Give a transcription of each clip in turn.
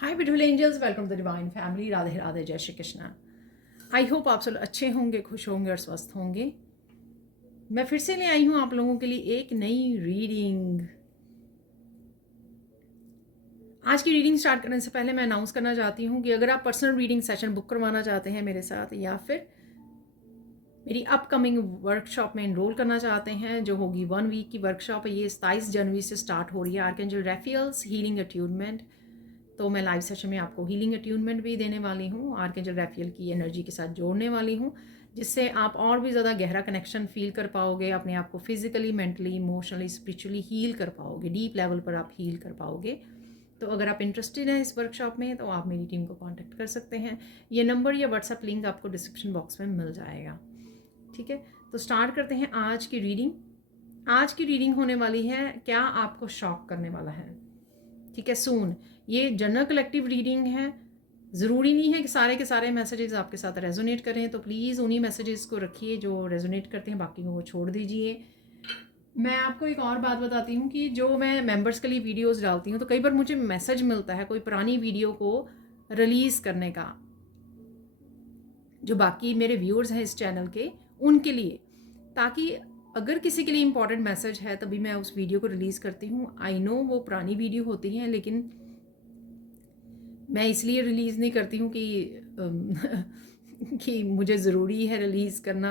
Hi beautiful angels, welcome to the divine family. Radhe Radhe, जय Shri Krishna. I hope आप सब अच्छे होंगे, खुश होंगे और स्वस्थ होंगे। मैं फिर से ले आई हूँ आप लोगों के लिए एक नई रीडिंग। आज की रीडिंग स्टार्ट करने से पहले मैं अनाउंस करना चाहती हूँ कि अगर आप पर्सनल रीडिंग सेशन बुक करवाना चाहते हैं मेरे साथ, या फिर मेरी अपकमिंग वर्कशॉप में इनरोल करना चाहते हैं, जो होगी 1 वीक की वर्कशॉप है। ये 27 जनवरी से स्टार्ट हो रही है। Archangel Raphael's healing attunement. तो मैं लाइव सेशन में आपको हीलिंग अट्यूनमेंट भी देने वाली हूँ, आर्कएंजल रैफियल की एनर्जी के साथ जोड़ने वाली हूँ, जिससे आप और भी ज़्यादा गहरा कनेक्शन फील कर पाओगे, अपने आप को physically, mentally, emotionally, spiritually heal कर पाओगे, डीप लेवल पर आप हील कर पाओगे। तो अगर आप इंटरेस्टेड हैं इस वर्कशॉप में तो आप मेरी टीम को कांटेक्ट कर सकते हैं। ये नंबर या व्हाट्सएप लिंक आपको डिस्क्रिप्शन बॉक्स में मिल जाएगा। ठीक है, तो स्टार्ट करते हैं आज की रीडिंग। आज की रीडिंग होने वाली है क्या आपको शॉक करने वाला है। ठीक है, सून। ये जनरल कलेक्टिव रीडिंग है। ज़रूरी नहीं है कि सारे के सारे मैसेजेस आपके साथ रेजोनेट करें, तो प्लीज़ उन्हीं मैसेजेस को रखिए जो रेजोनेट करते हैं, बाकी को छोड़ दीजिए। मैं आपको एक और बात बताती हूँ कि जो मैं मेंबर्स के लिए वीडियोस डालती हूँ, तो कई बार मुझे मैसेज मिलता है कोई पुरानी वीडियो को रिलीज़ करने का, जो बाकी मेरे व्यूअर्स हैं इस चैनल के, उनके लिए, ताकि अगर किसी के लिए इंपॉर्टेंट मैसेज है तभी मैं उस वीडियो को रिलीज़ करती हूँ। आई नो वो पुरानी वीडियो होती हैं, लेकिन मैं इसलिए रिलीज़ नहीं करती हूँ कि मुझे ज़रूरी है रिलीज़ करना।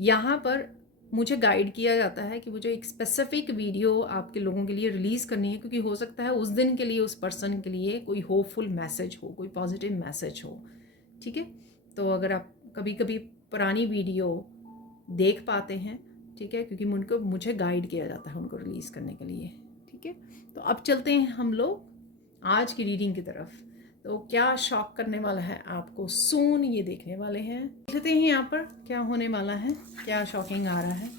यहाँ पर मुझे गाइड किया जाता है कि मुझे एक स्पेसिफिक वीडियो आपके लोगों के लिए रिलीज़ करनी है, क्योंकि हो सकता है उस दिन के लिए उस पर्सन के लिए कोई होपफुल मैसेज हो, कोई पॉजिटिव मैसेज हो। ठीक है, तो अगर आप कभी कभी पुरानी वीडियो देख पाते हैं, ठीक है, क्योंकि मुझे गाइड किया जाता है उनको रिलीज़ करने के लिए। ठीक है, तो अब चलते हैं हम लोग आज की रीडिंग की तरफ। तो क्या शॉक करने वाला है आपको सून, ये देखने वाले हैं। देखते हैं यहाँ पर क्या होने वाला है, क्या शॉकिंग आ रहा है।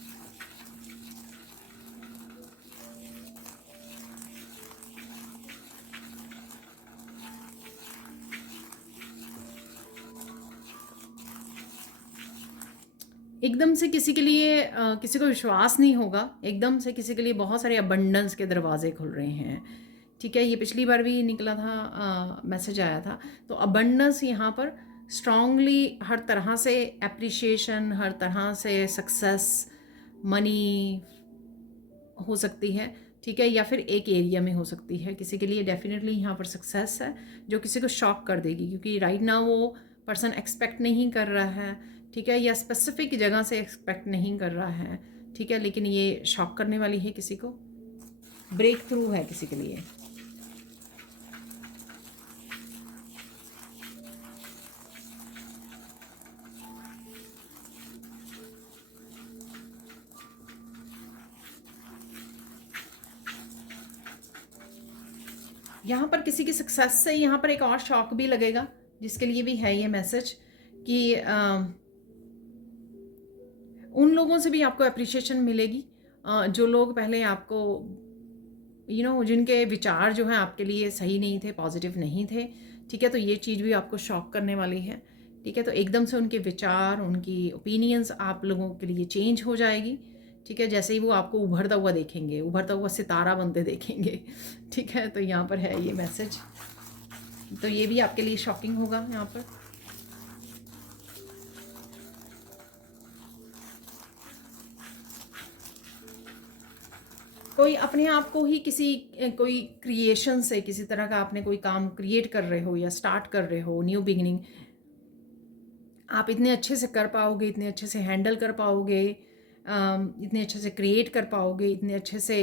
एकदम से किसी के लिए किसी को विश्वास नहीं होगा, एकदम से किसी के लिए बहुत सारे अबंडेंस के दरवाजे खुल रहे हैं। ठीक है, ये पिछली बार भी निकला था, मैसेज आया था। तो अबंडेंस यहाँ पर स्ट्रांगली हर तरह से एप्रिशिएशन, हर तरह से सक्सेस, मनी हो सकती है। ठीक है, या फिर एक एरिया में हो सकती है। किसी के लिए डेफिनेटली यहाँ पर सक्सेस है जो किसी को शॉक कर देगी, क्योंकि राइट नाउ वो पर्सन एक्सपेक्ट नहीं कर रहा है। ठीक है, या स्पेसिफिक जगह से एक्सपेक्ट नहीं कर रहा है। ठीक है, लेकिन ये शॉक करने वाली है, किसी को ब्रेक थ्रू है किसी के लिए। यहाँ पर किसी की सक्सेस से यहाँ पर एक और शॉक भी लगेगा, जिसके लिए भी है ये मैसेज कि उन लोगों से भी आपको अप्रिशिएशन मिलेगी, जो लोग पहले आपको जिनके विचार जो हैं आपके लिए सही नहीं थे, पॉजिटिव नहीं थे। ठीक है, तो ये चीज़ भी आपको शॉक करने वाली है। ठीक है, तो एकदम से उनके विचार, उनकी ओपिनियंस आप लोगों के लिए चेंज हो जाएगी। ठीक है, जैसे ही वो आपको उभरता हुआ देखेंगे, उभरता हुआ सितारा बनते देखेंगे। ठीक है, तो यहाँ पर है ये मैसेज। तो ये भी आपके लिए शॉकिंग होगा। यहाँ पर कोई अपने आप को ही कोई क्रिएशन से, किसी तरह का आपने कोई काम क्रिएट कर रहे हो या स्टार्ट कर रहे हो, न्यू बिगिनिंग, आप इतने अच्छे से कर पाओगे, इतने अच्छे से हैंडल कर पाओगे, इतने अच्छे से क्रिएट कर पाओगे, इतने अच्छे से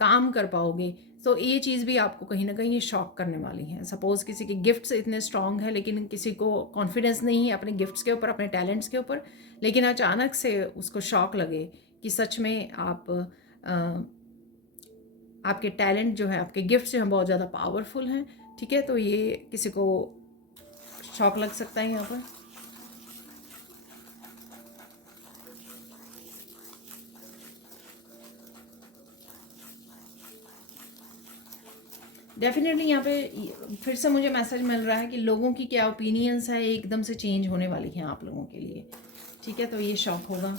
काम कर पाओगे। तो ये चीज़ भी आपको कहीं ना कहीं शॉक करने वाली है। सपोज़ किसी के गिफ्ट्स इतने स्ट्रांग है, लेकिन किसी को कॉन्फिडेंस नहीं है अपने गिफ्ट्स के ऊपर, अपने टैलेंट्स के ऊपर, लेकिन अचानक से उसको शॉक लगे कि सच में आपके टैलेंट जो है, आपके गिफ्ट्स जो हैं बहुत ज़्यादा पावरफुल हैं। ठीक है, तो ये किसी को शॉक लग सकता है यहाँ पर। डेफिनेटली यहाँ पे फिर से मुझे मैसेज मिल रहा है कि लोगों की क्या ओपिनियंस है एकदम से चेंज होने वाली हैं आप लोगों के लिए। ठीक है, तो ये शॉक होगा।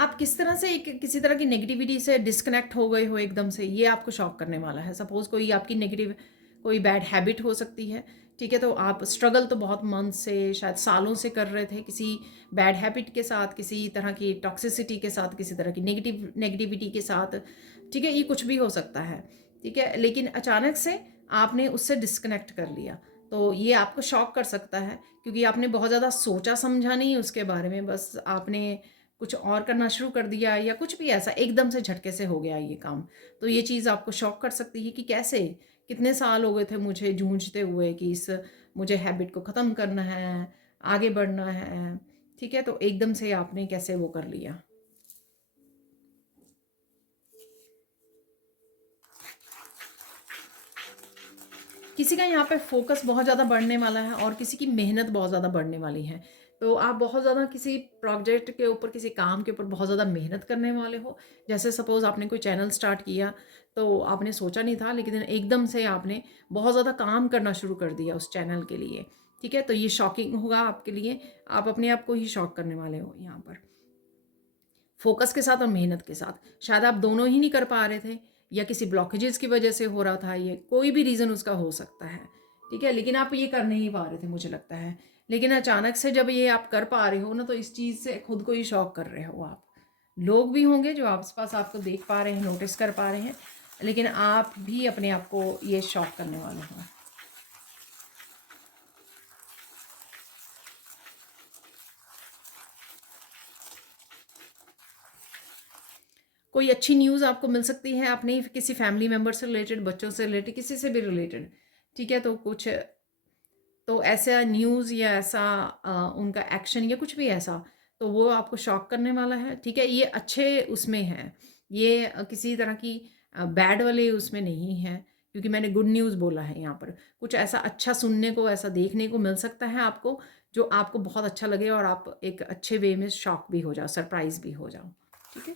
आप किस तरह से एक किसी तरह की नेगेटिविटी से डिस्कनेक्ट हो गए हो एकदम से, ये आपको शॉक करने वाला है। सपोज़ कोई आपकी नेगेटिव कोई बैड हैबिट हो सकती है, ठीक है? तो आप स्ट्रगल तो बहुत मंथ से शायद सालों से कर रहे थे किसी बैड हैबिट के साथ, किसी तरह की टॉक्सिसिटी के साथ, किसी तरह की नेगेटिविटी के साथ, ठीक है? ये कुछ भी हो सकता है, ठीक है? लेकिन अचानक से आपने उससे डिस्कनेक्ट कर लिया, तो ये आपको शॉक कर सकता है, क्योंकि आपने बहुत ज़्यादा सोचा समझा नहीं उसके बारे में, बस आपने कुछ और करना शुरू कर दिया या कुछ भी ऐसा एकदम से झटके से हो गया ये काम। तो ये चीज़ आपको शॉक कर सकती है कि कैसे, कितने साल हो गए थे मुझे जूझते हुए कि इस मुझे हैबिट को ख़त्म करना है, आगे बढ़ना है, ठीक है? तो एकदम से आपने कैसे वो कर लिया। किसी का यहाँ पे फोकस बहुत ज़्यादा बढ़ने वाला है और किसी की मेहनत बहुत ज़्यादा बढ़ने वाली है। तो आप बहुत ज़्यादा किसी प्रोजेक्ट के ऊपर, किसी काम के ऊपर बहुत ज़्यादा मेहनत करने वाले हो। जैसे सपोज़ आपने कोई चैनल स्टार्ट किया, तो आपने सोचा नहीं था, लेकिन एकदम से आपने बहुत ज़्यादा काम करना शुरू कर दिया उस चैनल के लिए, ठीक है? तो ये शॉकिंग होगा आपके लिए, आप अपने आप को ही शॉक करने वाले हो यहाँ पर। फोकस के साथ और मेहनत के साथ शायद आप दोनों ही नहीं कर पा रहे थे, या किसी ब्लॉकेजेस की वजह से हो रहा था, ये कोई भी रीज़न उसका हो सकता है, ठीक है? लेकिन आप ये कर नहीं पा रहे थे मुझे लगता है। लेकिन अचानक से जब ये आप कर पा रहे हो ना, तो इस चीज़ से खुद को ही शॉक कर रहे हो आप। लोग भी होंगे जो आस पास आपको देख पा रहे हैं, नोटिस कर पा रहे हैं, लेकिन आप भी अपने आप को ये शॉक करने वाले हो। कोई अच्छी न्यूज़ आपको मिल सकती है अपने किसी फैमिली मेम्बर से रिलेटेड, बच्चों से रिलेटेड, किसी से भी रिलेटेड, ठीक है? तो कुछ तो ऐसा न्यूज़ या ऐसा उनका एक्शन या कुछ भी ऐसा, तो वो आपको शॉक करने वाला है, ठीक है? ये अच्छे उसमें है, ये किसी तरह की बैड वाले उसमें नहीं है, क्योंकि मैंने गुड न्यूज़ बोला है यहाँ पर। कुछ ऐसा अच्छा सुनने को, ऐसा देखने को मिल सकता है आपको, जो आपको बहुत अच्छा लगे और आप एक अच्छे वे में शॉक भी हो जाओ, सरप्राइज़ भी हो जाओ, ठीक है?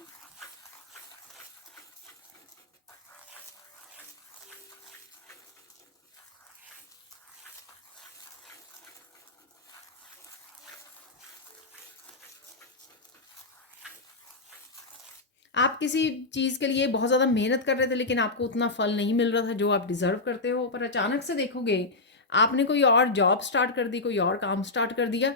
आप किसी चीज़ के लिए बहुत ज़्यादा मेहनत कर रहे थे, लेकिन आपको उतना फल नहीं मिल रहा था जो आप डिज़र्व करते हो, पर अचानक से देखोगे आपने कोई और जॉब स्टार्ट कर दी, कोई और काम स्टार्ट कर दिया,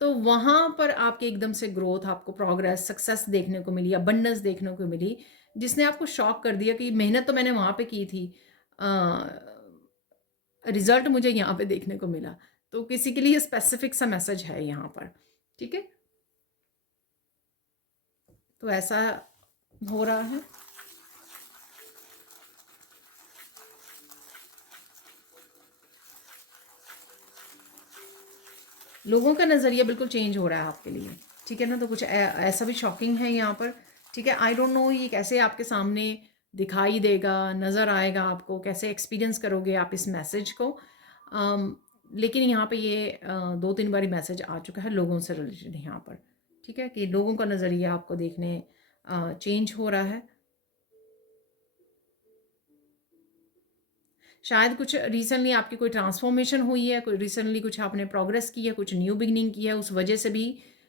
तो वहाँ पर आपके एकदम से ग्रोथ, आपको प्रोग्रेस, सक्सेस देखने को मिली, अबंडेंस देखने को मिली, जिसने आपको शॉक कर दिया कि मेहनत तो मैंने वहाँ पे की थी, रिजल्ट मुझे यहाँ पे देखने को मिला। तो किसी के लिए स्पेसिफिक सा मैसेज है यहाँ पर, ठीक है? तो ऐसा हो रहा है। लोगों का नज़रिया बिल्कुल चेंज हो रहा है आपके लिए, ठीक है ना? तो कुछ ऐसा भी शॉकिंग है यहाँ पर, ठीक है? आई डोंट नो ये कैसे आपके सामने दिखाई देगा, नज़र आएगा आपको, कैसे एक्सपीरियंस करोगे आप इस मैसेज को। अम, लेकिन यहाँ पे ये 2-3 बारी मैसेज आ चुका है लोगों से रिलेटेड यहाँ पर, ठीक है? कि लोगों का नज़रिया आपको देखने चेंज हो रहा है। शायद कुछ रिसेंटली आपकी कोई ट्रांसफॉर्मेशन हुई है, कोई रिसेंटली कुछ आपने प्रोग्रेस की है, कुछ न्यू बिगनिंग की है, उस वजह से भी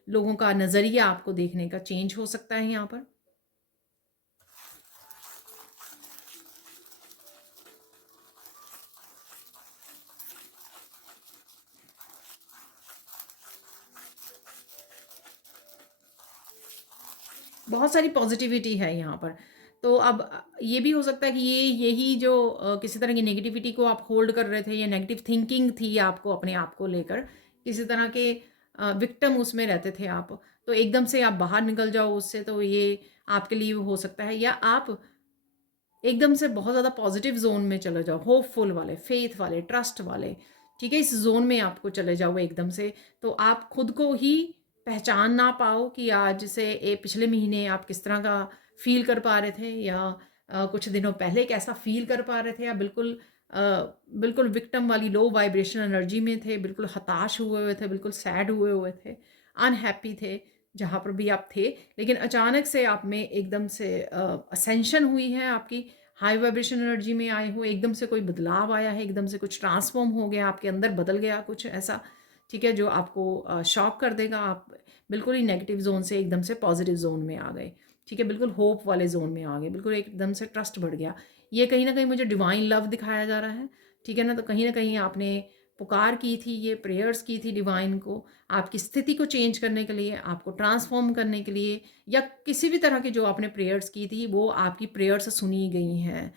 लोगों का नज़रिया आपको देखने का चेंज हो सकता है यहाँ पर। बहुत सारी पॉजिटिविटी है यहाँ पर। तो अब ये भी हो सकता है कि ये यही जो किसी तरह की नेगेटिविटी को आप होल्ड कर रहे थे, या नेगेटिव थिंकिंग थी आपको अपने आप को लेकर, किसी तरह के विक्टिम उसमें रहते थे आप, तो एकदम से आप बाहर निकल जाओ उससे, तो ये आपके लिए हो सकता है। या आप एकदम से बहुत ज़्यादा पॉजिटिव जोन में चले जाओ, होपफुल वाले, फेथ वाले, ट्रस्ट वाले, ठीक है? इस जोन में आपको चले जाओ एकदम से, तो आप खुद को ही पहचान ना पाओ कि आज से पिछले महीने आप किस तरह का फील कर पा रहे थे, या कुछ दिनों पहले कैसा फील कर पा रहे थे, या बिल्कुल बिल्कुल विक्टिम वाली लो वाइब्रेशन एनर्जी में थे, बिल्कुल हताश हुए हुए थे, बिल्कुल सैड हुए हुए थे, अनहैप्पी थे जहाँ पर भी आप थे। लेकिन अचानक से आप में एकदम से असेंशन हुई है, आपकी हाई वाइब्रेशन एनर्जी में आए हो, एकदम से कोई बदलाव आया है, एकदम से कुछ ट्रांसफॉर्म हो गया, आपके अंदर बदल गया कुछ ऐसा, ठीक है, जो आपको शॉक कर देगा। आप बिल्कुल ही नेगेटिव जोन से एकदम से पॉजिटिव जोन में आ गए, ठीक है, बिल्कुल होप वाले जोन में आ गए, बिल्कुल एकदम से ट्रस्ट बढ़ गया। ये कहीं ना कहीं मुझे डिवाइन लव दिखाया जा रहा है, ठीक है ना। तो कहीं ना कहीं आपने पुकार की थी, ये प्रेयर्स की थी डिवाइन को, आपकी स्थिति को चेंज करने के लिए, आपको ट्रांसफॉर्म करने के लिए, या किसी भी तरह की जो आपने प्रेयर्स की थी वो आपकी प्रेयर्स सुनी गई हैं।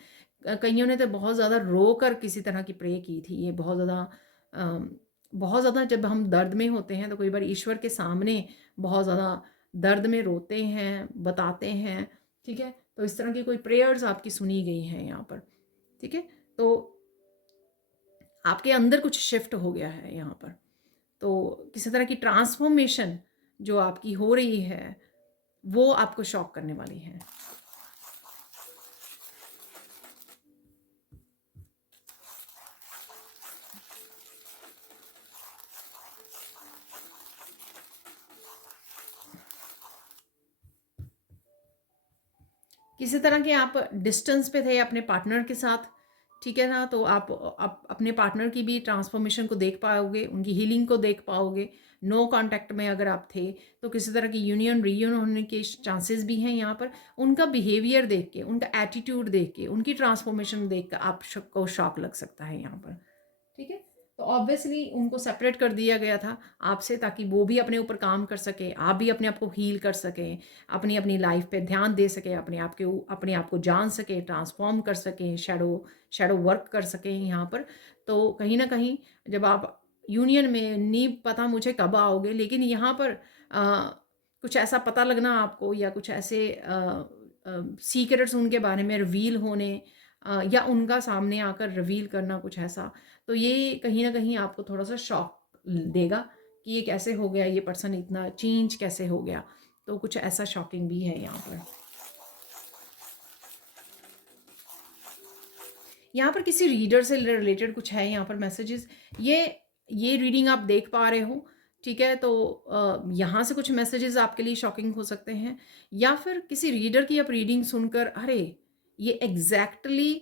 कईयों ने तो बहुत ज़्यादा रो कर किसी तरह की प्रे की थी। ये बहुत ज़्यादा जब हम दर्द में होते हैं तो कई बार ईश्वर के सामने बहुत ज़्यादा दर्द में रोते हैं, बताते हैं, ठीक है। तो इस तरह की कोई प्रेयर्स आपकी सुनी गई हैं यहाँ पर, ठीक है। तो आपके अंदर कुछ शिफ्ट हो गया है यहाँ पर। तो किसी तरह की ट्रांसफॉर्मेशन जो आपकी हो रही है वो आपको शॉक करने वाली है। किसी तरह के आप डिस्टेंस पे थे अपने पार्टनर के साथ, ठीक है ना। तो आप अपने पार्टनर की भी ट्रांसफॉर्मेशन को देख पाओगे, उनकी हीलिंग को देख पाओगे। नो कांटेक्ट में अगर आप थे तो किसी तरह की यूनियन रीयूनियन होने के चांसेस भी हैं यहाँ पर। उनका बिहेवियर देख के, उनका एटीट्यूड देख के, उनकी ट्रांसफॉर्मेशन देख कर आपको शॉक लग सकता है यहाँ पर, ठीक है। तो ऑब्वियसली उनको सेपरेट कर दिया गया था आपसे, ताकि वो भी अपने ऊपर काम कर सके, आप भी अपने आप को हील कर सकें, अपनी अपनी लाइफ पे ध्यान दे सके, अपने आप को जान सके, ट्रांसफॉर्म कर सकें, शैडो वर्क कर सकें यहाँ पर। तो कहीं ना कहीं जब आप यूनियन में, नहीं पता मुझे कब आओगे, लेकिन यहाँ पर कुछ ऐसा पता लगना आपको, या कुछ ऐसे सीक्रेट्स उनके बारे में रिवील होने, या उनका सामने आकर रिवील करना कुछ ऐसा, तो ये कहीं ना कहीं आपको थोड़ा सा शॉक देगा कि ये कैसे हो गया, ये पर्सन इतना चेंज कैसे हो गया। तो कुछ ऐसा शॉकिंग भी है यहाँ पर। यहाँ पर किसी रीडर से रिलेटेड कुछ है यहाँ पर मैसेजेस। ये रीडिंग आप देख पा रहे हो, ठीक है। तो यहाँ से कुछ मैसेजेस आपके लिए शॉकिंग हो सकते हैं, या फिर किसी रीडर की आप रीडिंग सुनकर अरे ये एग्जैक्टली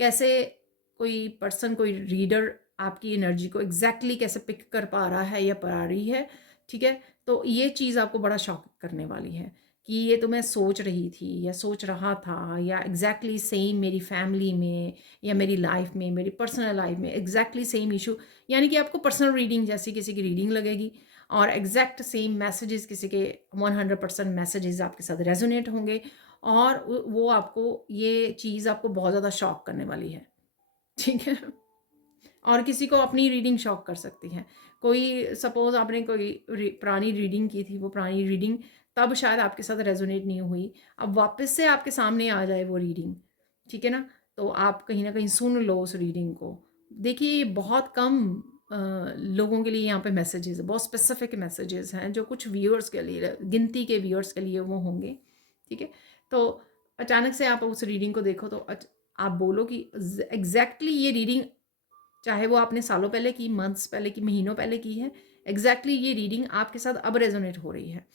कैसे कोई पर्सन, कोई रीडर आपकी एनर्जी को एग्जैक्टली कैसे पिक कर पा रहा है या पा रही है, ठीक है। तो ये चीज़ आपको बड़ा शॉक करने वाली है कि ये तो मैं सोच रही थी या सोच रहा था, या एग्जैक्टली सेम मेरी फैमिली में या मेरी लाइफ में, मेरी पर्सनल लाइफ में एग्जैक्टली सेम इशू। यानी कि आपको पर्सनल रीडिंग जैसी किसी की रीडिंग लगेगी, और एग्जैक्ट सेम मैसेजेस, किसी के 100% मैसेजेस आपके साथ रेजोनेट होंगे, और वो आपको, ये चीज़ आपको बहुत ज़्यादा शॉक करने वाली है, ठीक है। और किसी को अपनी रीडिंग शॉक कर सकती है। कोई सपोज आपने कोई पुरानी रीडिंग की थी, वो पुरानी रीडिंग तब शायद आपके साथ रेजोनेट नहीं हुई, अब वापस से आपके सामने आ जाए वो रीडिंग, ठीक है ना। तो आप कहीं ना कहीं सुन लो उस रीडिंग को। देखिए बहुत कम लोगों के लिए यहाँ पे मैसेजेस, बहुत स्पेसिफिक मैसेजेस हैं जो कुछ व्यूअर्स के लिए, गिनती के व्यूअर्स के लिए वो होंगे, ठीक है। तो अचानक से आप उस रीडिंग को देखो तो आप बोलो कि एग्जैक्टली ये रीडिंग, चाहे वो आपने सालों पहले की, मंथ्स पहले की, महीनों पहले की है, एग्जैक्टली ये रीडिंग आपके साथ अब रेजोनेट हो रही है।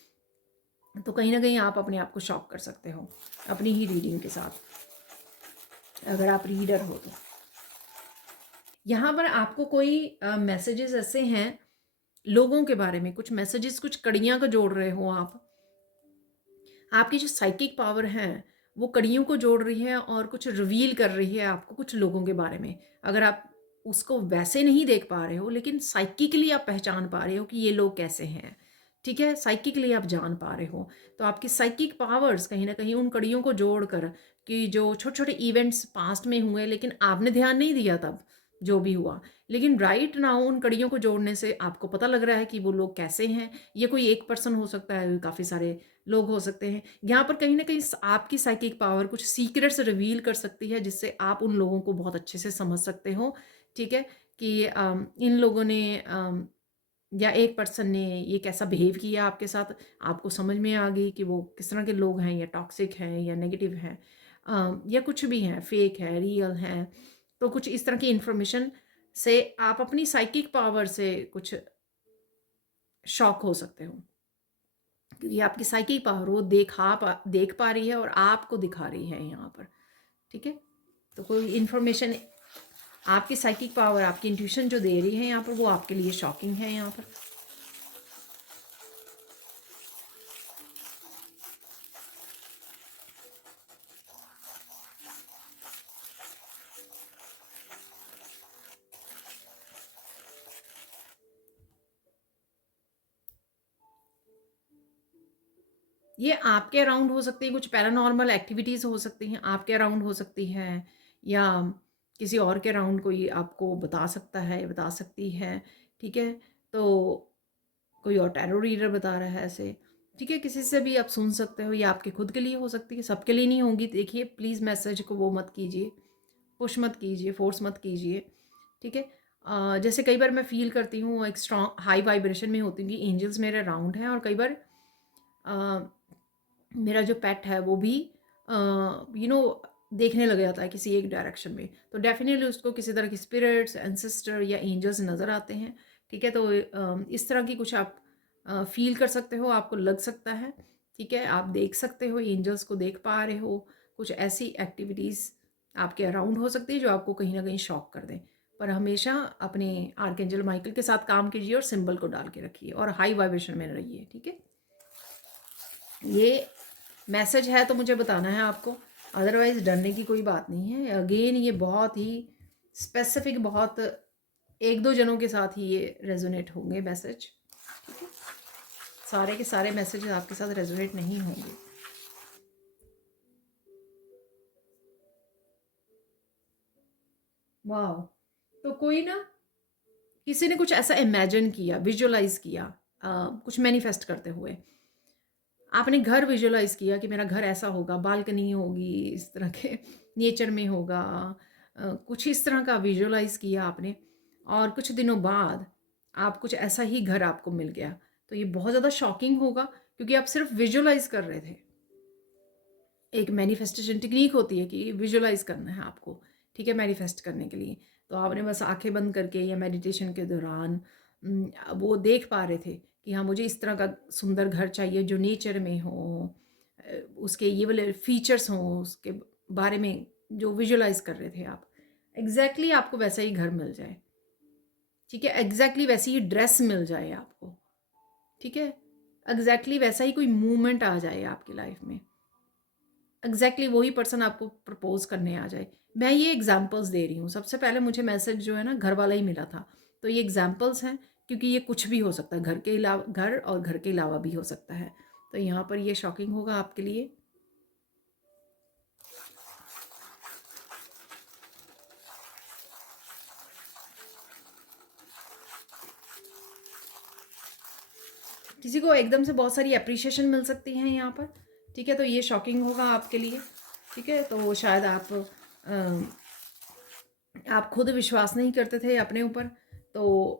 तो कहीं ना कहीं आप अपने आप को शॉक कर सकते हो अपनी ही रीडिंग के साथ, अगर आप रीडर हो तो। यहाँ पर आपको कोई मैसेजेस ऐसे हैं लोगों के बारे में, कुछ मैसेजेस, कुछ कड़ियाँ को जोड़ रहे हो आप। आपकी जो साइकिक पावर है वो कड़ियों को जोड़ रही है और कुछ रिवील कर रही है आपको कुछ लोगों के बारे में। अगर आप उसको वैसे नहीं देख पा रहे हो, लेकिन साइकिकली आप पहचान पा रहे हो कि ये लोग कैसे हैं, ठीक है, साइकिकली आप जान पा रहे हो। तो आपकी साइकिक पावर्स कहीं ना कहीं उन कड़ियों को जोड़कर, कि जो छोटे छोटे इवेंट्स पास्ट में हुए लेकिन आपने ध्यान नहीं दिया तब, जो भी हुआ, लेकिन राइट नाउ उन कड़ियों को जोड़ने से आपको पता लग रहा है कि वो लोग कैसे हैं। ये कोई एक पर्सन हो सकता है, काफ़ी सारे लोग हो सकते हैं। यहाँ पर कहीं ना कहीं आपकी साइकिक पावर कुछ सीक्रेट्स रिवील कर सकती है, जिससे आप उन लोगों को बहुत अच्छे से समझ सकते हो, ठीक है। कि इन लोगों ने या एक पर्सन ने ये कैसा बिहेव किया आपके साथ, आपको समझ में आ गई कि वो किस तरह के लोग हैं, या टॉक्सिक हैं या नेगेटिव हैं, या कुछ भी हैं, फेक है, रियल हैं। तो कुछ इस तरह की इंफॉर्मेशन से आप अपनी साइकिक पावर से कुछ शॉक हो सकते हो, क्योंकि आपकी साइकिक पावर वो देख पा रही है और आपको दिखा रही है यहाँ पर, ठीक है। तो कोई इन्फॉर्मेशन आपकी साइकिक पावर, आपकी इंट्यूशन जो दे रही है यहाँ पर, वो आपके लिए शॉकिंग है यहाँ पर। ये आपके अराउंड हो सकती है, कुछ पैरानॉर्मल एक्टिविटीज़ हो सकती हैं, आपके अराउंड हो सकती हैं, या किसी और के अराउंड कोई आपको बता सकता है, बता सकती है, ठीक है? तो कोई और टैरो रीडर बता रहा है ऐसे, ठीक है? किसी से भी आप सुन सकते हो, या आपके खुद के लिए हो सकती है, सबके लिए नहीं होंगी। देखिए प्लीज़ मैसेज को वो मत कीजिए, पुश मत कीजिए, फोर्स मत कीजिए, ठीक है? जैसे कई बार मैं फ़ील करती हूँ, एक स्ट्रॉन्ग हाई वाइब्रेशन में होती हूँ कि एंजल्स मेरे अराउंड हैं, और कई बार मेरा जो पेट है वो भी देखने लग जाता है किसी एक डायरेक्शन में, तो डेफिनेटली उसको किसी तरह की स्पिरिट्स, एंसेस्टर या एंजल्स नज़र आते हैं, ठीक है? तो इस तरह की कुछ आप फील कर सकते हो, आपको लग सकता है, ठीक है? आप देख सकते हो, एंजल्स को देख पा रहे हो, कुछ ऐसी एक्टिविटीज़ आपके अराउंड हो सकती है जो आपको कहीं ना कहीं शॉक कर दें। पर हमेशा अपने आर्कएंजल माइकल के साथ काम कीजिए और सिंबल को डाल के रखिए और हाई वाइब्रेशन में रहिए, ठीक है? ये मैसेज है तो मुझे बताना है आपको, अदरवाइज डरने की कोई बात नहीं है। अगेन ये बहुत ही स्पेसिफिक, बहुत एक दो जनों के साथ ही ये रेजोनेट होंगे मैसेज, ठीक है? सारे के सारे मैसेज आपके साथ रेजोनेट नहीं होंगे। वाह, तो कोई ना, किसी ने कुछ ऐसा इमेजिन किया, विजुअलाइज किया, कुछ मैनिफेस्ट करते हुए आपने घर विजुअलाइज किया कि मेरा घर ऐसा होगा, बालकनी होगी, इस तरह के नेचर में होगा, कुछ इस तरह का विजुअलाइज किया आपने, और कुछ दिनों बाद आप कुछ ऐसा ही घर आपको मिल गया, तो ये बहुत ज़्यादा शॉकिंग होगा, क्योंकि आप सिर्फ विजुअलाइज कर रहे थे। एक मैनिफेस्टेशन टेक्निक होती है कि विजुअलाइज करना है आपको, ठीक है? मैनिफेस्ट करने के लिए तो आपने बस आंखें बंद करके या मेडिटेशन के दौरान वो देख पा रहे थे कि हाँ, मुझे इस तरह का सुंदर घर चाहिए जो नेचर में हो, उसके ये वाले फीचर्स हों, उसके बारे में जो विजुअलाइज कर रहे थे आप, एग्जैक्टली आपको वैसा ही घर मिल जाए, ठीक है? एग्जैक्टली वैसी ही ड्रेस मिल जाए आपको, ठीक है? एग्जैक्टली वैसा ही कोई मूवमेंट आ जाए आपकी लाइफ में, एग्जैक्टली वही पर्सन आपको प्रपोज करने आ जाए। मैं ये एग्जाम्पल्स दे रही हूँ, सबसे पहले मुझे मैसेज जो है ना घर वाला ही मिला था, तो ये एग्जाम्पल्स हैं, क्योंकि ये कुछ भी हो सकता है, घर के अलावा, घर और घर के अलावा भी हो सकता है, तो यहाँ पर ये शॉकिंग होगा आपके लिए। किसी को एकदम से बहुत सारी अप्रिशिएशन मिल सकती है यहाँ पर, ठीक है? तो ये शॉकिंग होगा आपके लिए, ठीक है? तो शायद आप खुद विश्वास नहीं करते थे अपने ऊपर, तो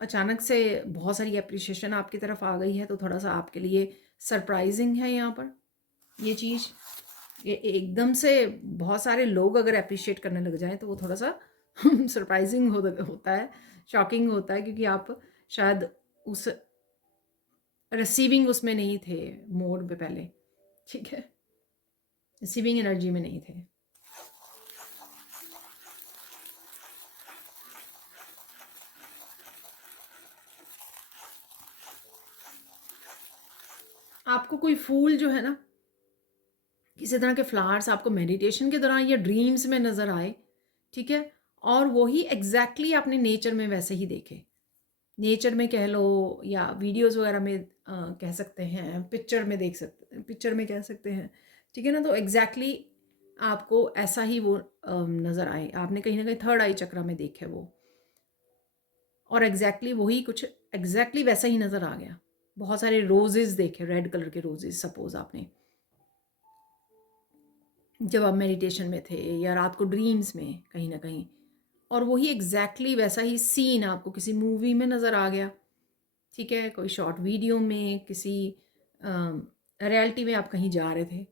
अचानक से बहुत सारी अप्रिशिएशन आपकी तरफ आ गई है, तो थोड़ा सा आपके लिए सरप्राइजिंग है यहाँ पर ये चीज़। ये एकदम से बहुत सारे लोग अगर अप्रिशिएट करने लग जाएं तो वो थोड़ा सा सरप्राइजिंग होता है, शॉकिंग होता है, क्योंकि आप शायद उस रिसीविंग उसमें नहीं थे मोड पे पहले, ठीक है? रिसीविंग एनर्जी में नहीं थे। आपको कोई फूल जो है ना, किसी तरह के फ्लावर्स आपको मेडिटेशन के दौरान या ड्रीम्स में नज़र आए, ठीक है? और वही एग्जैक्टली आपने नेचर में वैसे ही देखे, नेचर में कह लो या वीडियोस वगैरह में कह सकते हैं, पिक्चर में देख सकते, पिक्चर में कह सकते हैं, ठीक है ना? तो एग्जैक्टली आपको ऐसा ही वो नज़र आए, आपने कहीं ना कहीं थर्ड आई चक्रा में देखे वो, और एग्जैक्टली वही कुछ एग्जैक्टली वैसा ही नज़र आ गया। बहुत सारे रोजेस देखे, रेड कलर के रोजेस, सपोज आपने जब आप मेडिटेशन में थे या रात को ड्रीम्स में कहीं ना कहीं, और वही एग्जैक्टली वैसा ही सीन आपको किसी मूवी में नज़र आ गया, ठीक है? कोई शॉर्ट वीडियो में, किसी रियलिटी में आप कहीं जा रहे थे,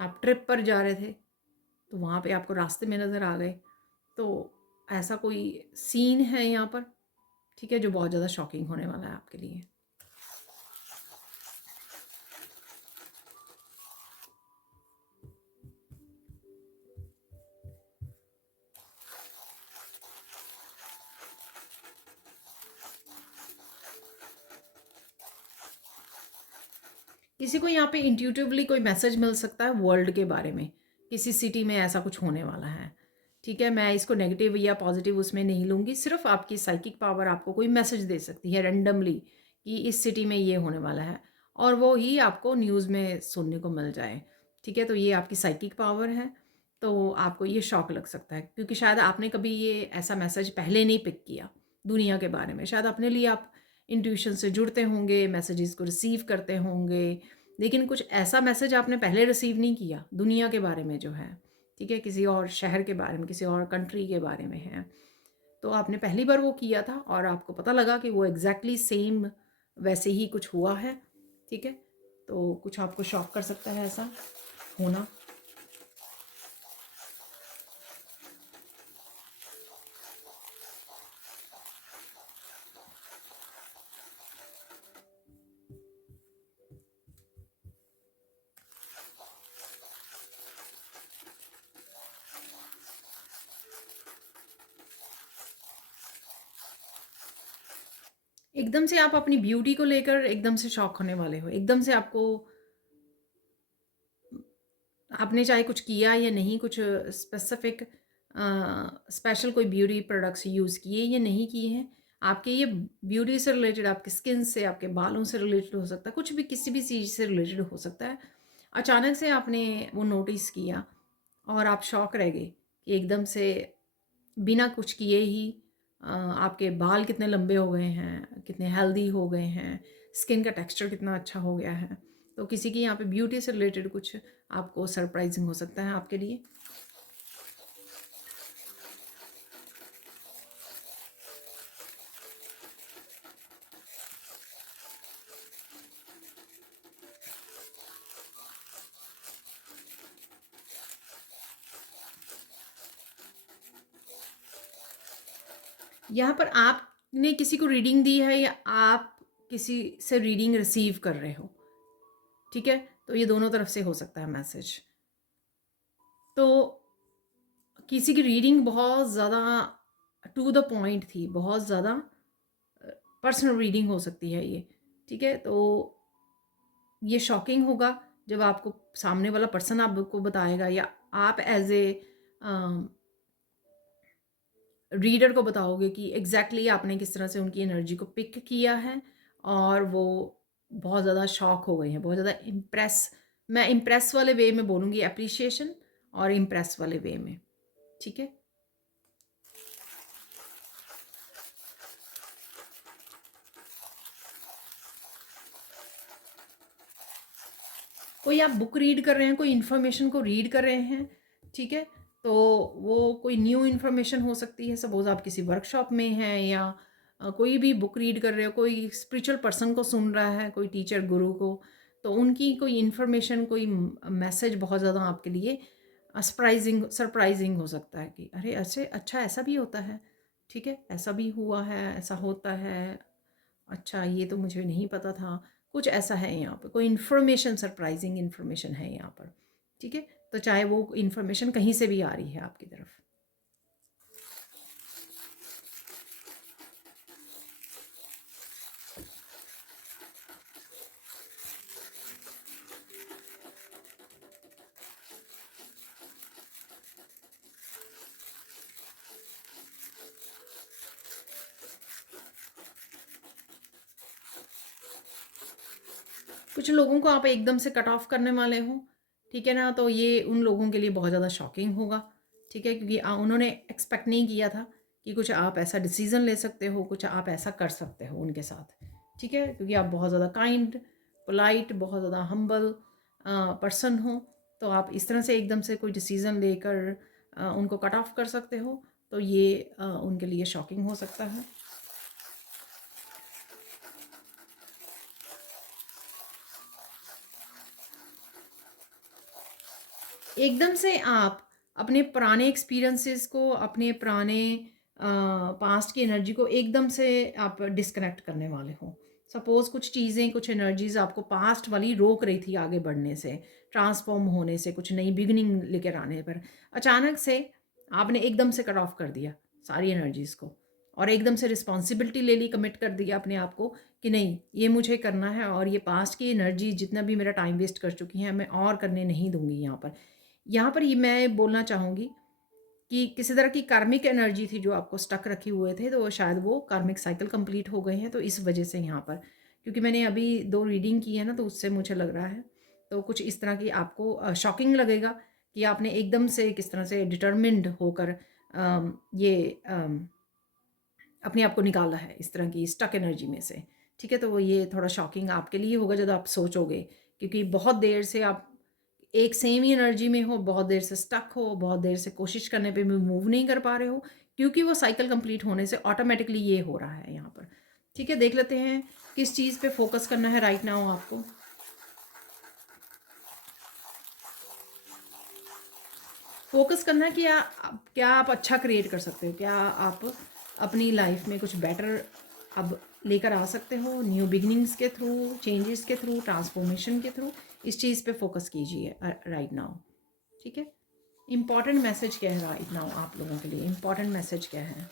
आप ट्रिप पर जा रहे थे, तो वहाँ पे आपको रास्ते में नज़र आ गए, तो ऐसा कोई सीन है यहाँ पर, ठीक है? जो बहुत ज़्यादा शॉकिंग होने वाला है आपके लिए। किसी को यहाँ पे इंट्यूटिवली कोई मैसेज मिल सकता है वर्ल्ड के बारे में, किसी सिटी में ऐसा कुछ होने वाला है। ठीक है, मैं इसको नेगेटिव या पॉजिटिव उसमें नहीं लूँगी, सिर्फ आपकी साइकिक पावर आपको कोई मैसेज दे सकती है रैंडमली कि इस सिटी में ये होने वाला है, और वो ही आपको न्यूज़ में सुनने को मिल जाए। ठीक है, तो ये आपकी साइकिक पावर है। तो आपको ये शॉक लग सकता है, क्योंकि शायद आपने कभी ये ऐसा मैसेज पहले नहीं पिक किया दुनिया के बारे में। शायद अपने लिए आप इंट्यूशन से जुड़ते होंगे, मैसेजेस को रिसीव करते होंगे, लेकिन कुछ ऐसा मैसेज आपने पहले रिसीव नहीं किया दुनिया के बारे में जो है। ठीक है, किसी और शहर के बारे में, किसी और कंट्री के बारे में है, तो आपने पहली बार वो किया था और आपको पता लगा कि वो एग्जैक्टली सेम वैसे ही कुछ हुआ है। ठीक है, तो कुछ आपको शॉक कर सकता है ऐसा होना। एकदम से आप अपनी ब्यूटी को लेकर एकदम से शॉक होने वाले हो। एकदम से आपको, आपने चाहे कुछ किया या नहीं, कुछ स्पेसिफिक स्पेशल कोई ब्यूटी प्रोडक्ट्स यूज़ किए या नहीं किए हैं, आपके ये ब्यूटी से रिलेटेड, आपके स्किन से, आपके बालों से रिलेटेड हो सकता है, कुछ भी किसी भी चीज़ से रिलेटेड हो सकता है। अचानक से आपने वो नोटिस किया और आप शॉक रह गए कि एकदम से बिना कुछ किए ही आपके बाल कितने लंबे हो गए हैं, कितने हेल्दी हो गए हैं, स्किन का टेक्सचर कितना अच्छा हो गया है। तो किसी की यहाँ पे ब्यूटी से रिलेटेड कुछ आपको सरप्राइजिंग हो सकता है आपके लिए। यहाँ पर आपने किसी को रीडिंग दी है या आप किसी से रीडिंग रिसीव कर रहे हो। ठीक है, तो ये दोनों तरफ से हो सकता है मैसेज। तो किसी की रीडिंग बहुत ज़्यादा टू द पॉइंट थी, बहुत ज़्यादा पर्सनल रीडिंग हो सकती है ये। ठीक है, तो ये शॉकिंग होगा जब आपको सामने वाला पर्सन आपको बताएगा, या आप एज ए रीडर को बताओगे कि एग्जैक्टली आपने किस तरह से उनकी एनर्जी को पिक किया है, और वो बहुत ज़्यादा शॉक हो गए हैं, बहुत ज़्यादा इम्प्रेस, मैं इम्प्रेस वाले वे में बोलूँगी, अप्रिशिएशन और इम्प्रेस वाले वे में। ठीक है, कोई आप बुक रीड कर रहे हैं, कोई इन्फॉर्मेशन को रीड कर रहे हैं। ठीक है, तो वो कोई न्यू इन्फॉर्मेशन हो सकती है। सपोज आप किसी वर्कशॉप में हैं, या कोई भी बुक रीड कर रहे हो, कोई स्पिरिचुअल पर्सन को सुन रहा है, कोई टीचर गुरु को, तो उनकी कोई इन्फॉर्मेशन, कोई मैसेज बहुत ज़्यादा आपके लिए सरप्राइजिंग हो सकता है कि अरे ऐसे, अच्छा ऐसा भी होता है। ठीक है, ऐसा भी हुआ है, ऐसा होता है, अच्छा ये तो मुझे नहीं पता था, कुछ ऐसा है यहाँ पर, कोई इन्फॉर्मेशन, सरप्राइजिंग इन्फॉर्मेशन है यहाँ पर। ठीक है, तो चाहे वो इन्फॉर्मेशन कहीं से भी आ रही है आपकी तरफ। कुछ लोगों को आप एकदम से कट ऑफ करने वाले हो। ठीक है ना, तो ये उन लोगों के लिए बहुत ज़्यादा शॉकिंग होगा। ठीक है, क्योंकि उन्होंने एक्सपेक्ट नहीं किया था कि कुछ आप ऐसा डिसीज़न ले सकते हो, कुछ आप ऐसा कर सकते हो उनके साथ। ठीक है, क्योंकि आप बहुत ज़्यादा काइंड, पोलाइट, बहुत ज़्यादा हम्बल पर्सन हो, तो आप इस तरह से एकदम से कोई डिसीज़न लेकर उनको कट ऑफ कर सकते हो। तो ये उनके लिए शॉकिंग हो सकता है। एकदम से आप अपने पुराने एक्सपीरियंसेस को, अपने पुराने पास्ट की एनर्जी को एकदम से आप डिस्कनेक्ट करने वाले हो। सपोज़ कुछ चीज़ें, कुछ एनर्जीज़ आपको पास्ट वाली रोक रही थी आगे बढ़ने से, ट्रांसफॉर्म होने से, कुछ नई बिगिनिंग लेकर आने पर, अचानक से आपने एकदम से कट ऑफ कर दिया सारी एनर्जीज़ को, और एकदम से रिस्पॉन्सिबिलिटी ले ली, कमिट कर दिया अपने आप को कि नहीं ये मुझे करना है, और ये पास्ट की एनर्जी जितना भी मेरा टाइम वेस्ट कर चुकी हैं मैं और करने नहीं दूंगी। यहाँ पर ये मैं बोलना चाहूँगी कि किसी तरह की कार्मिक एनर्जी थी जो आपको स्टक रखे हुए थे, तो शायद वो कार्मिक साइकिल कंप्लीट हो गए हैं, तो इस वजह से यहाँ पर, क्योंकि मैंने अभी 2 रीडिंग की है ना, तो उससे मुझे लग रहा है तो कुछ इस तरह की आपको शॉकिंग लगेगा कि आपने एकदम से किस तरह से डिटर्मिन्ड होकर ये अपने आप को निकाला है इस तरह की स्टक एनर्जी में से। ठीक है, तो वो ये थोड़ा शॉकिंग आपके लिए होगा जब आप सोचोगे, क्योंकि बहुत देर से आप एक सेम ही एनर्जी में हो, बहुत देर से स्टक हो, बहुत देर से कोशिश करने पे भी मूव नहीं कर पा रहे हो, क्योंकि वो साइकिल कंप्लीट होने से ऑटोमेटिकली ये हो रहा है यहाँ पर। ठीक है, देख लेते हैं किस चीज़ पे फोकस करना है राइट नाउ आपको। फोकस करना है कि क्या आप अच्छा क्रिएट कर सकते हो, क्या आप अपनी लाइफ में कुछ बेटर अब लेकर आ सकते हो, न्यू बिगिनिंग्स के थ्रू, चेंजेस के थ्रू, ट्रांसफॉर्मेशन के थ्रू। इस चीज़ पे फोकस कीजिए राइट नाउ। ठीक है, इम्पॉर्टेंट मैसेज क्या है राइट नाउ आप लोगों के लिए? इम्पॉर्टेंट मैसेज क्या है?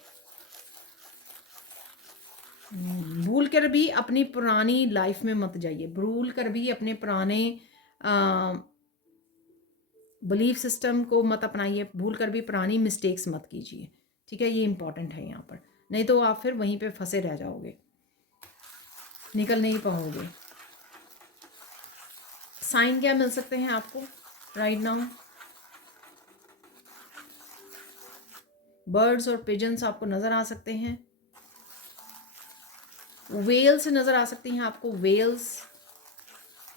भूल कर भी अपनी पुरानी लाइफ में मत जाइए, भूल कर भी अपने पुराने बिलीफ सिस्टम को मत अपनाइए, भूल कर भी पुरानी मिस्टेक्स मत कीजिए। ठीक है, ये इंपॉर्टेंट है यहाँ पर, नहीं तो आप फिर वहीं पे फंसे रह जाओगे, निकल नहीं पाओगे। साइन क्या मिल सकते हैं आपको राइट नाउ? बर्ड्स और पिजन्स आपको नज़र आ सकते हैं, वेल्स नज़र आ सकती हैं आपको, वेल्स,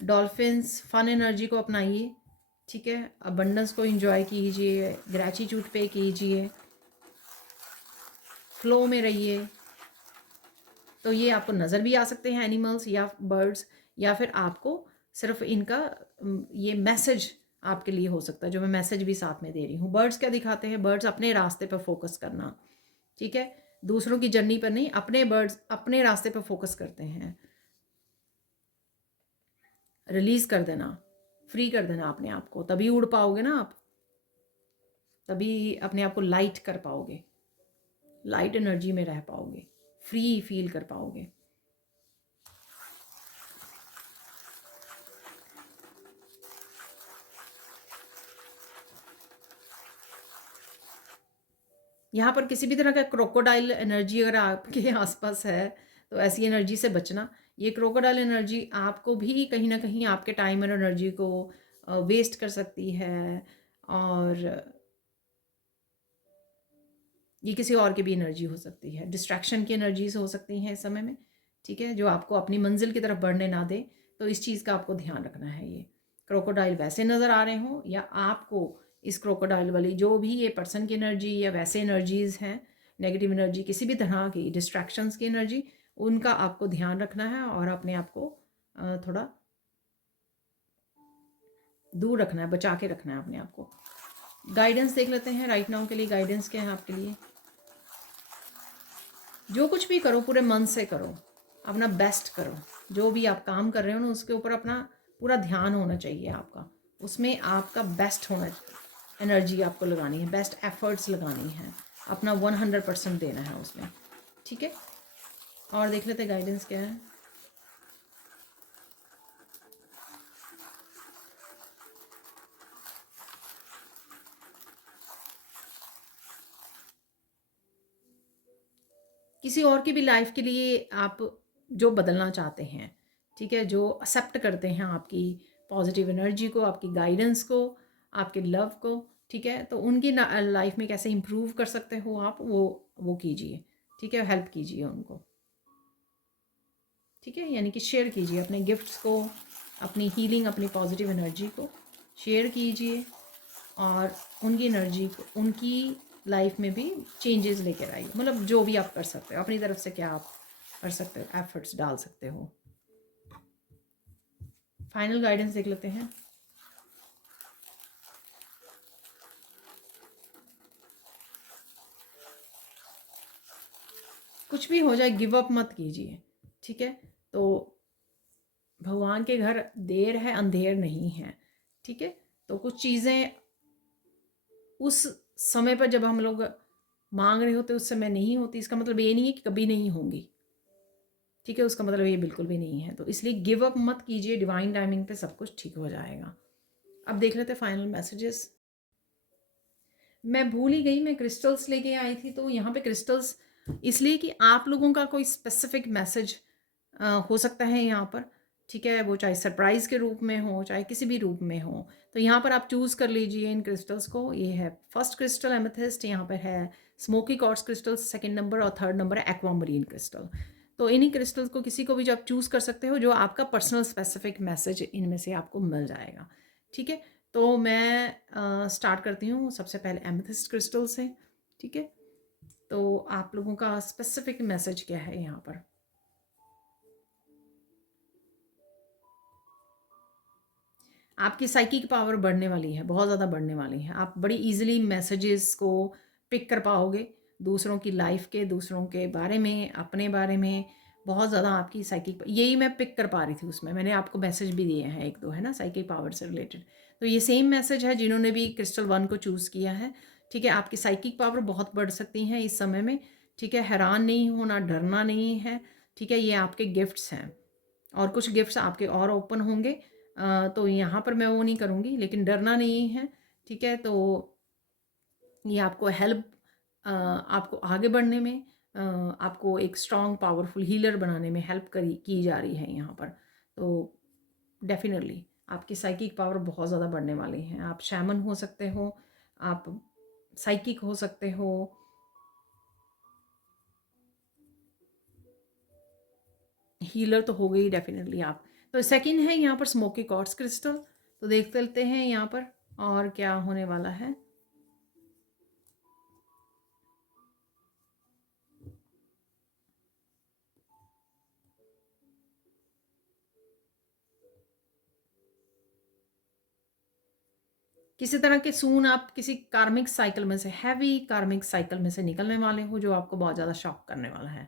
डॉल्फिन्स। फन एनर्जी को अपनाइए। ठीक है, अबंडेंस को एंजॉय कीजिए, ग्रैटिट्यूड पे कीजिए, फ्लो में रहिए। तो ये आपको नज़र भी आ सकते हैं एनिमल्स या बर्ड्स, या फिर आपको सिर्फ इनका ये मैसेज आपके लिए हो सकता है, जो मैं मैसेज भी साथ में दे रही हूँ। बर्ड्स क्या दिखाते हैं? बर्ड्स अपने रास्ते पर फोकस करना। ठीक है, दूसरों की जर्नी पर नहीं, अपने बर्ड्स अपने रास्ते पर फोकस करते हैं। रिलीज कर देना, फ्री कर देना अपने आप को, तभी उड़ पाओगे ना आप, तभी अपने आप को लाइट कर पाओगे, लाइट एनर्जी में रह पाओगे, फ्री फील कर पाओगे। यहाँ पर किसी भी तरह का क्रोकोडाइल एनर्जी अगर आपके आसपास है तो ऐसी एनर्जी से बचना। ये क्रोकोडाइल एनर्जी आपको भी कहीं ना कहीं आपके टाइम और एनर्जी को वेस्ट कर सकती है, और ये किसी और की भी एनर्जी हो सकती है, डिस्ट्रैक्शन की एनर्जीज हो सकती हैं इस समय में। ठीक है, जो आपको अपनी मंजिल की तरफ बढ़ने ना दे, तो इस चीज़ का आपको ध्यान रखना है। ये क्रोकोडाइल वैसे नज़र आ रहे हों, या आपको इस क्रोकोडाइल वाली जो भी ये पर्सन की एनर्जी या वैसे एनर्जीज़ हैं, नेगेटिव एनर्जी, किसी भी तरह की डिस्ट्रैक्शंस की एनर्जी, उनका आपको ध्यान रखना है और अपने आप को थोड़ा दूर रखना है, बचा के रखना है अपने आप को। गाइडेंस देख लेते हैं राइट नाउ के लिए। गाइडेंस क्या है आपके लिए? जो कुछ भी करो पूरे मन से करो, अपना बेस्ट करो। जो भी आप काम कर रहे हो ना, उसके ऊपर अपना पूरा ध्यान होना चाहिए आपका, उसमें आपका बेस्ट होना चाहिए, एनर्जी आपको लगानी है, बेस्ट एफर्ट्स लगानी है, अपना 100% देना है उसमें। ठीक है, और देख लेते गाइडेंस क्या है। किसी और की भी लाइफ के लिए आप जो बदलना चाहते हैं, ठीक है, जो एक्सेप्ट करते हैं आपकी पॉजिटिव एनर्जी को, आपकी गाइडेंस को, आपके लव को, ठीक है, तो उनकी लाइफ में कैसे इम्प्रूव कर सकते हो आप, वो कीजिए। ठीक है, हेल्प कीजिए उनको। ठीक है, यानी कि शेयर कीजिए अपने गिफ्ट्स को, अपनी हीलिंग, अपनी पॉजिटिव एनर्जी को शेयर कीजिए, और उनकी एनर्जी को, उनकी लाइफ में भी चेंजेस लेकर आइए। मतलब जो भी आप कर सकते हो अपनी तरफ से, क्या आप कर सकते हो, एफर्ट्स डाल सकते हो। फाइनल गाइडेंस देख लेते हैं। कुछ भी हो जाए गिव अप मत कीजिए। ठीक है, तो भगवान के घर देर है अंधेर नहीं है। ठीक है, तो कुछ चीज़ें उस समय पर जब हम लोग मांग रहे होते उस समय नहीं होती, इसका मतलब ये नहीं है कि कभी नहीं होंगी, ठीक है, उसका मतलब ये बिल्कुल भी नहीं है। तो इसलिए गिव अप मत कीजिए, डिवाइन टाइमिंग पे सब कुछ ठीक हो जाएगा। अब देख लेते हैं फाइनल मैसेजेस। मैं भूल ही गई, मैं क्रिस्टल्स लेके आई थी, तो यहाँ पे क्रिस्टल्स इसलिए कि आप लोगों का कोई स्पेसिफिक मैसेज हो सकता है यहाँ पर, ठीक है, वो चाहे सरप्राइज़ के रूप में हो, चाहे किसी भी रूप में हो। तो यहाँ पर आप चूज़ कर लीजिए इन क्रिस्टल्स को। ये है फर्स्ट क्रिस्टल एमेथिस्ट, यहाँ पर है smoky quartz crystal second number, और थर्ड नंबर है एक्वामरीन क्रिस्टल। तो इन्हीं क्रिस्टल्स को किसी को भी जो आप चूज़ कर सकते हो, जो आपका पर्सनल स्पेसिफिक मैसेज इनमें से आपको मिल जाएगा, ठीक है। तो मैं स्टार्ट करती हूँ सबसे पहले एमेथिस्ट क्रिस्टल से, ठीक है। तो आप लोगों का स्पेसिफिक मैसेज क्या है यहाँ पर? आपकी साइकिक पावर बढ़ने वाली है, बहुत ज़्यादा बढ़ने वाली है। आप बड़ी ईजिली मैसेजेस को पिक कर पाओगे, दूसरों की लाइफ के, दूसरों के बारे में, अपने बारे में। बहुत ज़्यादा आपकी साइकिक, यही मैं पिक कर पा रही थी उसमें। मैंने आपको मैसेज भी दिए हैं एक दो, है ना, साइकिक पावर से रिलेटेड। तो ये सेम मैसेज है जिन्होंने भी क्रिस्टल 1 को चूज़ किया है, ठीक है। आपकी साइकिक पावर बहुत बढ़ सकती हैं इस समय में, ठीक है। हैरान नहीं होना, डरना नहीं है, ठीक है। ये आपके गिफ्ट्स हैं, और कुछ गिफ्ट्स आपके और ओपन होंगे। तो यहाँ पर मैं वो नहीं करूँगी, लेकिन डरना नहीं है, ठीक है। तो ये आपको हेल्प, आपको आगे बढ़ने में, आपको एक स्ट्रॉन्ग पावरफुल हीलर बनाने में हेल्प की जा रही है यहाँ पर। तो डेफिनेटली आपकी साइकिक पावर बहुत ज़्यादा बढ़ने वाली है। आप शैमन हो सकते हो, आप साइकिक हो सकते हो, हीलर तो हो गई डेफिनेटली आप। तो सेकंड है यहाँ पर स्मोकी क्वार्ट्ज क्रिस्टल। तो देख लेते हैं यहाँ पर और क्या होने वाला है। किसी तरह के सून आप किसी कार्मिक साइकिल में से, हैवी कार्मिक साइकिल में से निकलने वाले हो, जो आपको बहुत ज़्यादा शॉक करने वाला है,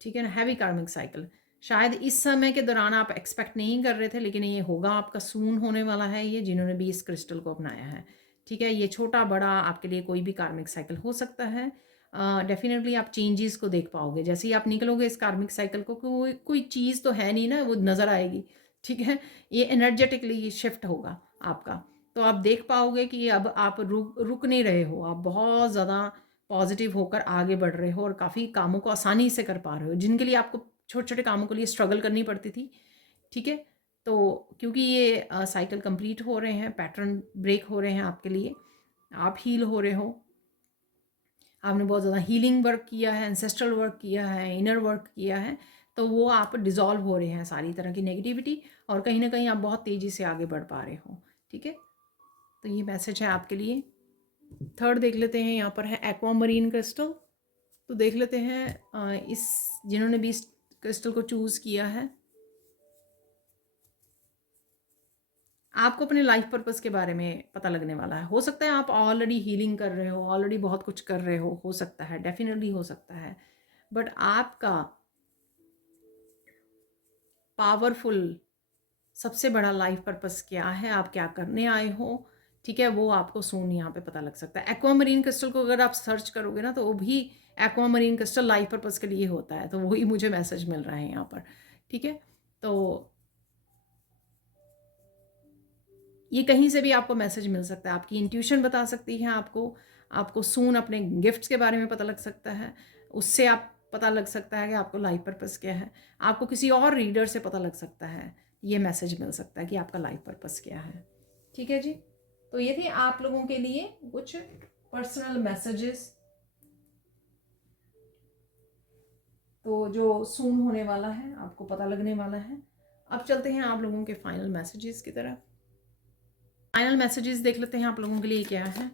ठीक है ना। हैवी कार्मिक साइकिल शायद इस समय के दौरान आप एक्सपेक्ट नहीं कर रहे थे, लेकिन ये होगा आपका, सून होने वाला है ये, जिन्होंने भी इस क्रिस्टल को अपनाया है, ठीक है। ये छोटा बड़ा आपके लिए कोई भी कार्मिक साइकिल हो सकता है। डेफिनेटली आप चेंजेस को देख पाओगे जैसे ही आप निकलोगे इस कार्मिक साइकिल को, कोई चीज़ तो है नहीं ना, वो नज़र आएगी, ठीक है। ये एनर्जेटिकली शिफ्ट होगा आपका। तो आप देख पाओगे कि अब आप रुक नहीं रहे हो, आप बहुत ज़्यादा पॉजिटिव होकर आगे बढ़ रहे हो, और काफ़ी कामों को आसानी से कर पा रहे हो, जिनके लिए आपको छोटे छोटे कामों के लिए स्ट्रगल करनी पड़ती थी, ठीक है। तो क्योंकि ये साइकिल कंप्लीट हो रहे हैं, पैटर्न ब्रेक हो रहे हैं आपके लिए, आप हील हो रहे हो, आपने बहुत ज़्यादा हीलिंग वर्क किया है, एंसेस्ट्रल वर्क किया है, इनर वर्क किया है, तो वो आप डिज़ोल्व हो रहे हैं सारी तरह की नेगेटिविटी, और कहीं ना कहीं आप बहुत तेज़ी से आगे बढ़ पा रहे हो, ठीक है। तो ये मैसेज है आपके लिए। थर्ड देख लेते हैं, यहाँ पर है एक्वामरीन क्रिस्टल। तो देख लेते हैं इस जिन्होंने भी इस क्रिस्टल को चूज़ किया है, आपको अपने लाइफ पर्पस के बारे में पता लगने वाला है। हो सकता है आप ऑलरेडी हीलिंग कर रहे हो, ऑलरेडी बहुत कुछ कर रहे हो सकता है, डेफिनेटली हो सकता है। बट आपका पावरफुल सबसे बड़ा लाइफ पर्पस क्या है, आप क्या करने आए हो, ठीक है, वो आपको सून यहाँ पे पता लग सकता है। एक्वामरीन क्रिस्टल को अगर आप सर्च करोगे ना, तो वो भी एक्वामरीन क्रिस्टल लाइफ पर्पस के लिए होता है, तो वही मुझे मैसेज मिल रहा है यहाँ पर, ठीक है। तो ये कहीं से भी आपको मैसेज मिल सकता है, आपकी इंट्यूशन बता सकती है आपको, आपको सून अपने गिफ्ट्स के बारे में पता लग सकता है, उससे आप पता लग सकता है कि आपको लाइफ पर्पस क्या है, आपको किसी और रीडर से पता लग सकता है, ये मैसेज मिल सकता है कि आपका लाइफ पर्पस क्या है, ठीक है जी। तो ये थे आप लोगों के लिए कुछ पर्सनल मैसेजेस, तो जो सून होने वाला है, आपको पता लगने वाला है। अब चलते हैं आप लोगों के फाइनल मैसेजेस की तरफ। फाइनल मैसेजेस देख लेते हैं आप लोगों के लिए क्या है,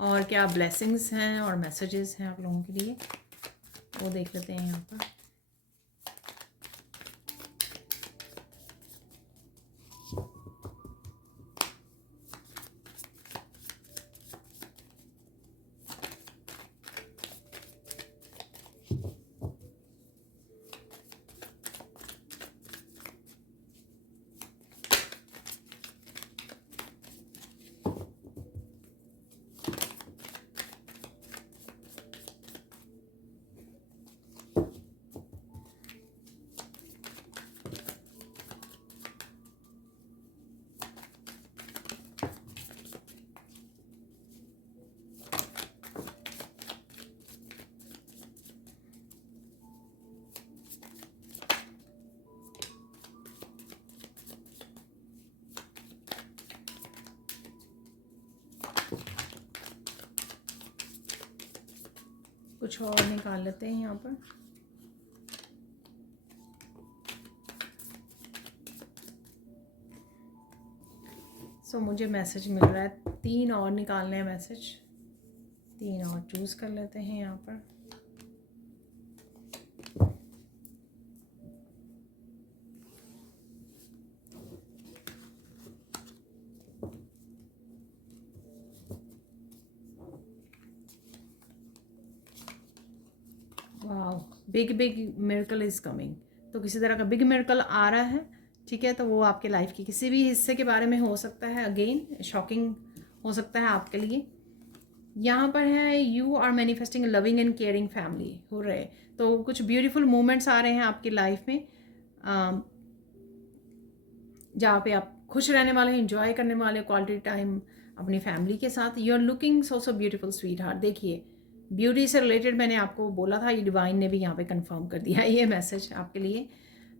और क्या ब्लेसिंग्स हैं और मैसेजेस हैं आप लोगों के लिए, वो देख लेते हैं यहाँ पर। कुछ और निकाल लेते हैं यहाँ पर। सो मुझे मैसेज मिल रहा है, 3 और निकालने हैं मैसेज, 3 और चूज़ कर लेते हैं यहाँ पर। Wow, big miracle is coming. तो किसी तरह का बिग मिरेकल आ रहा है, ठीक है। तो वो आपके लाइफ के किसी भी हिस्से के बारे में हो सकता है, अगेन शॉकिंग हो सकता है आपके लिए। यहाँ पर है you are manifesting loving and caring family हो रहे। तो कुछ ब्यूटीफुल मोमेंट्स आ रहे हैं आपकी लाइफ में, जहाँ पे आप खुश रहने वाले हैं, इंजॉय करने वाले, क्वालिटी टाइम अपनी फैमिली के साथ। You are looking so beautiful sweetheart. देखिए, ब्यूटी से रिलेटेड मैंने आपको बोला था, ये डिवाइन ने भी यहाँ पे कंफर्म कर दिया है ये मैसेज आपके लिए।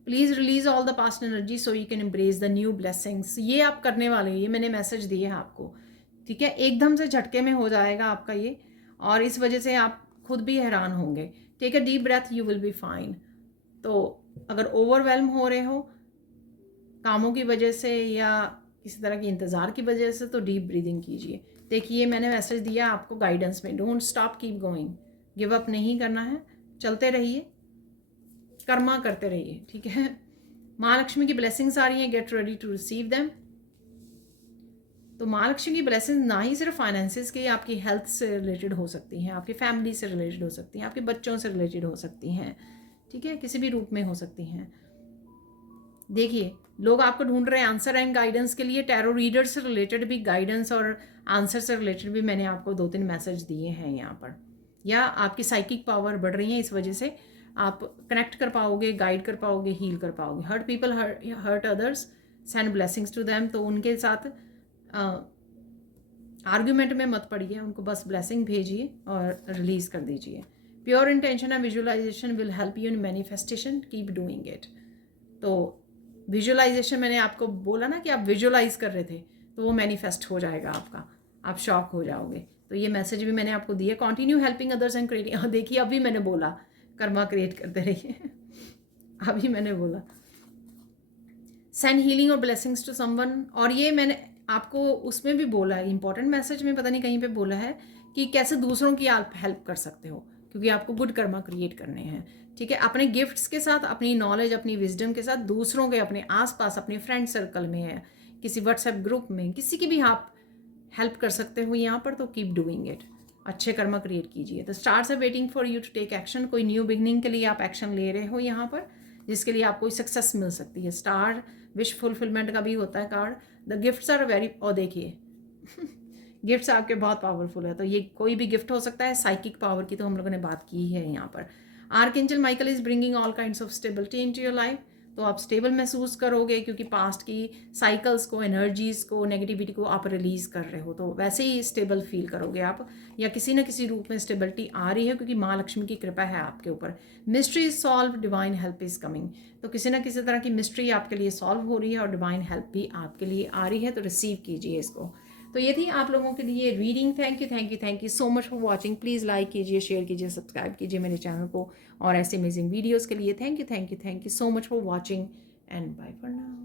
Please release all the past energy so you can embrace the new blessings. ये आप करने वाले हैं, ये मैंने मैसेज दिए हैं आपको, ठीक है। एकदम से झटके में हो जाएगा आपका ये, और इस वजह से आप खुद भी हैरान होंगे। Take a deep breath, you will be fine. तो अगर ओवरवेलम हो रहे हो कामों की वजह से या किसी तरह की इंतज़ार की वजह से, तो डीप ब्रीदिंग कीजिए। देखिए, मैंने मैसेज दिया आपको गाइडेंस में, don't stop, keep going. Give up नहीं करना है, चलते रहिए, कर्मा करते रहिए, ठीक है। महालक्ष्मी की ब्लेसिंग्स आ रही हैं, get ready to receive them. तो महालक्ष्मी की ब्लेसिंग ना ही सिर्फ फाइनेंसेस की, आपकी हेल्थ से रिलेटेड हो सकती हैं, आपकी फैमिली से रिलेटेड हो सकती हैं, आपके बच्चों से रिलेटेड हो सकती हैं, ठीक है, किसी भी रूप में हो सकती हैं। देखिए, लोग आपको ढूंढ रहे हैं आंसर एंड गाइडेंस के लिए। टैरो रीडर से रिलेटेड भी गाइडेंस और आंसर से रिलेटेड भी मैंने आपको 2-3 मैसेज दिए हैं यहाँ पर। या आपकी साइकिक पावर बढ़ रही है, इस वजह से आप कनेक्ट कर पाओगे, गाइड कर पाओगे, हील कर पाओगे। Hurt people hurt others, send blessings to them. तो उनके साथ आर्ग्यूमेंट में मत पड़िए, उनको बस ब्लेसिंग भेजिए और रिलीज कर दीजिए। Pure intention and visualisation will help you in manifestation, keep doing it. तो विजुअलाइजेशन मैंने आपको बोला ना कि आप विजुअलाइज कर रहे थे, तो वो मैनिफेस्ट हो जाएगा आपका, आप शॉक हो जाओगे। तो ये मैसेज भी मैंने आपको दिया, continue helping others and creating. देखिए, अभी मैंने बोला कर्मा क्रिएट करते रहिए अभी मैंने बोला सेंड हीलिंग और ब्लेसिंग्स टू समवन। और ये मैंने आपको उसमें भी बोला है, इंपॉर्टेंट मैसेज में पता नहीं कहीं पे बोला है कि कैसे दूसरों की आप हेल्प कर सकते हो, क्योंकि आपको गुड कर्मा क्रिएट करने हैं, ठीक है। अपने गिफ्ट्स के साथ, अपनी नॉलेज, अपनी विजडम के साथ दूसरों के, अपने आसपास, अपने फ्रेंड सर्कल में है, किसी व्हाट्सएप ग्रुप में, किसी की भी आप हेल्प कर सकते हो यहाँ पर। तो कीप डूइंग इट, अच्छे कर्मा क्रिएट कीजिए। तो stars are waiting for you to take action. कोई न्यू बिगनिंग के लिए आप एक्शन ले रहे हो यहाँ पर, जिसके लिए आपको सक्सेस मिल सकती है। स्टार विश फुलफिलमेंट का भी होता है card. The gifts are very, और देखिए गिफ्ट्स आपके बहुत पावरफुल है। तो ये कोई भी गिफ्ट हो सकता है। साइकिक पावर की तो हम लोगों ने बात की है यहाँ पर। Archangel Michael is bringing all kinds of stability into your life. तो आप स्टेबल महसूस करोगे, क्योंकि पास्ट की साइकिल्स को, एनर्जीज़ को, नेगेटिविटी को आप रिलीज़ कर रहे हो। तो वैसे ही स्टेबल फील करोगे आप, या किसी न किसी रूप में स्टेबिलिटी आ रही है, क्योंकि माँ लक्ष्मी की कृपा है आपके ऊपर। Mystery is solve, divine help is coming. तो किसी न किसी तरह की मिस्ट्री आपके लिए सॉल्व हो रही है और डिवाइन हेल्प भी आपके लिए आ रही है। तो रिसीव कीजिए इसको। तो ये थी आप लोगों के लिए reading. Thank you so much for watching. Please like कीजिए, शेयर कीजिए, सब्सक्राइब कीजिए मेरे चैनल को और ऐसे अमेजिंग वीडियोज़ के लिए। Thank you so much for watching and bye for now.